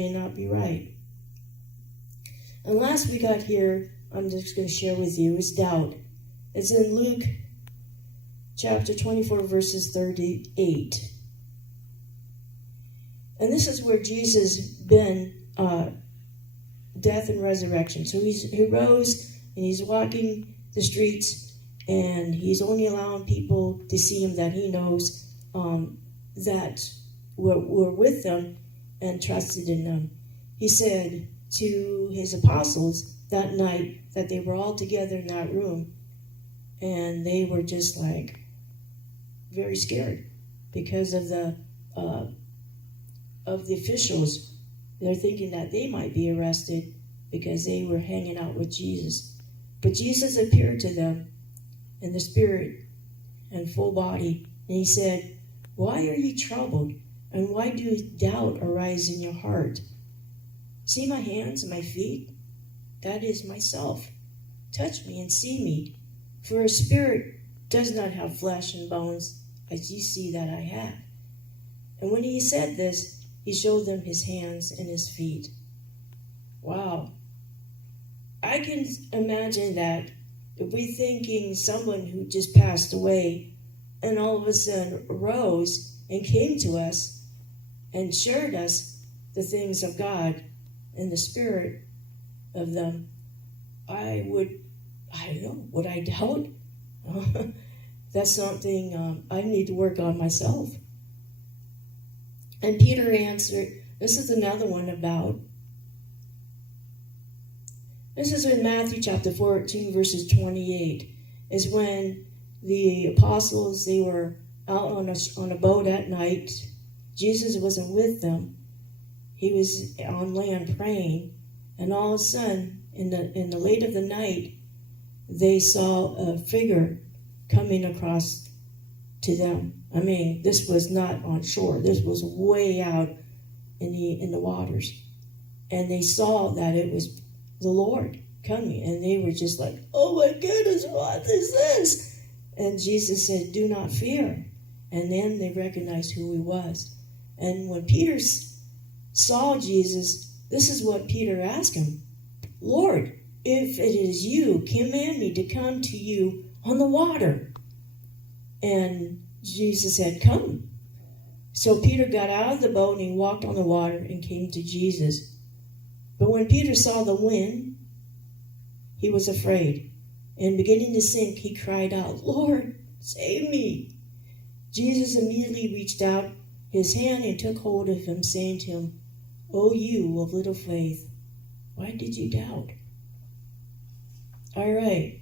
may not be right. And last we got here, I'm just going to share with you, is doubt. It's in Luke chapter 24, verses 38. And this is where Jesus been death and resurrection. So he rose and he's walking the streets, and he's only allowing people to see him that he knows that were with them and trusted in them. He said to his apostles that night that they were all together in that room, and they were just like very scared because of the officials. They're thinking that they might be arrested because they were hanging out with Jesus. But Jesus appeared to them in the spirit and full body, and he said, "Why are you troubled? And why do doubt arise in your heart? See my hands and my feet? That is myself. Touch me and see me. For a spirit does not have flesh and bones, as you see that I have." And when he said this, he showed them his hands and his feet. Wow. I can imagine that if we're thinking someone who just passed away and all of a sudden arose and came to us and shared us the things of God and the spirit of them, I don't know, would I doubt? That's something I need to work on myself. And Peter answered, this is another one about, this is in Matthew chapter 14, verses 28, is when the apostles, they were out on a boat at night. Jesus wasn't with them. He was on land praying, and all of a sudden, in the late of the night, they saw a figure coming across to them. I mean, this was not on shore. This was way out in the waters. And they saw that it was the Lord coming. And they were just like, "Oh my goodness, what is this?" And Jesus said, "Do not fear." And then they recognized who he was. And when Peter saw Jesus, this is what Peter asked him. "Lord, if it is you, command me to come to you on the water." And Jesus said, "Come." So Peter got out of the boat and he walked on the water and came to Jesus. But when Peter saw the wind, he was afraid. And beginning to sink, he cried out, "Lord, save me." Jesus immediately reached out his hand and took hold of him, saying to him, "O you of little faith, why did you doubt?" All right.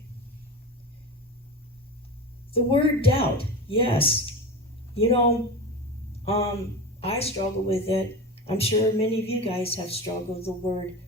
The word doubt, yes. You know, I struggle with it. I'm sure many of you guys have struggled with the word